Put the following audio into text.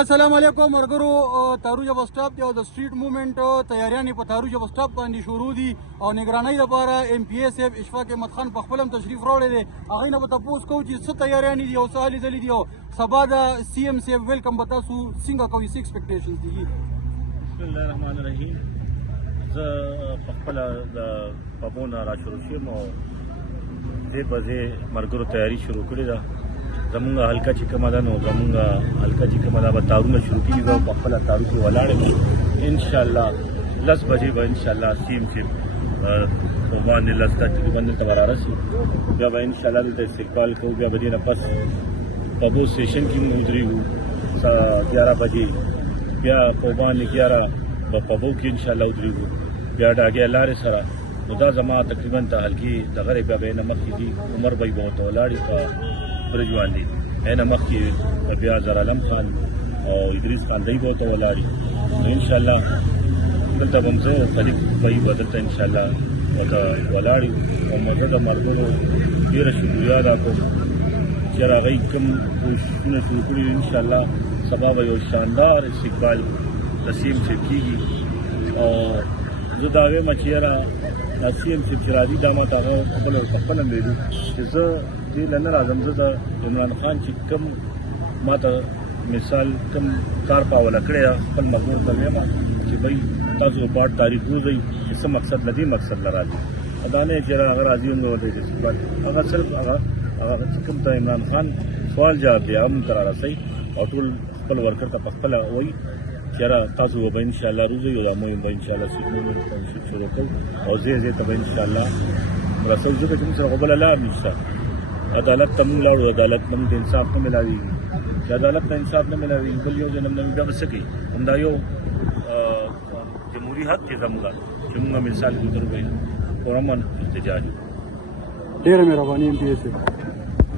السلام علیکم مرګرو تاروجه بس سټاپ دی او د سټریټ موومېنټ تیاریانې په تاروجه بس سټاپ باندې شروع دي او نگرانۍ لپاره ایم پی اے صاحب اشفاق احمد خان په خپل هم تشریف راوړی دی. هغوی نه به تپوس کوو چې څه تیاریانې دي او څه هلې ځلې دي او سبا د سی ایم صاحب ویلکم به تاسو څنګه کوئ، څه ایکسپیکټیشنز دي؟ بسم الله الرحمن الرحیم. زه په خپله د پبو نه را شروع شوم او دې په ځای ملګرو تیاري شروع کړې ده. زمونږ حلقه چې کومه ده نو زمونږ حلقه چې کومه ده به تارونه شروع کېږي. زه په خپله تارو کې ولاړ یم. انشاءالله 10 بجې به انشاءالله سی ایم صاحب په باندې 10 تقریبا دلته به رارسي. بیا به انشاءالله دلته استقبال کوو. بیا به دې نه پس پبو سټیشن کې موږ ودرېږو 11 بجې. بیا په باندې 11 به پبو کې انشاءالله ودرېږو. بیا ډاګې لارې سره نو دا زما تقریبا ته حلقې دغه بیا به نه مخکې دي. عمر بھائی به ورته ولاړ په برج باندې، نه مخکې بیا زرعلم خان او ادریس خان دی به ورته ولاړ نو انشاءالله دلته به هم زه خلیق بھائی به دلته انشاءالله ورته ولاړ یو. او موږ د ملګرو ډېره شکریه ادا کوم چې هغوی کوم کوششونه شروع کړي. انشاءالله سبا به یو شاندار استقبال د سی ایم صاحب کېږي. او زه دا وایم چې یاره دا سی ایم صاحب چې راځي دا ما ته هغه خپله هم ویلو چې زه دې له نه راځم. زه د عمران خان چې کوم ما ته مثال کوم کار پاوله کړی ده خپل ملګرو ته ویم چې بھائی تاسو په 8 تاریخ وځئ چې څه مقصد له دې مقصد نه راځي. دا نه چې هغه راځي نو ورته استقبال هغه صرف هغه چې کوم ته عمران خان سوال جواب دی هم ته رارسئ او ټول خپل ورکر ته په خپله وایي چې یاره تاسو به انشاءالله روزئ او دا مو به انشاءالله سټریټ شروع کوو او ځای ځای ته به انشاءالله رسو. ځکه چې موږ سره خو بله لار نشته. عدالت ته موږ لاړو، عدالت نه موږ ته انصاف نه میلاوېږي. چې عدالت ته انصاف نه میلاوېږي بل یو ځای نه بیا به څه کوي؟ همدا یو جمهوري حق دی زموږ چې موږ مثال ګذر وایو پرامن احتجاج. ډېره مهرباني ایم پی اے صاحب.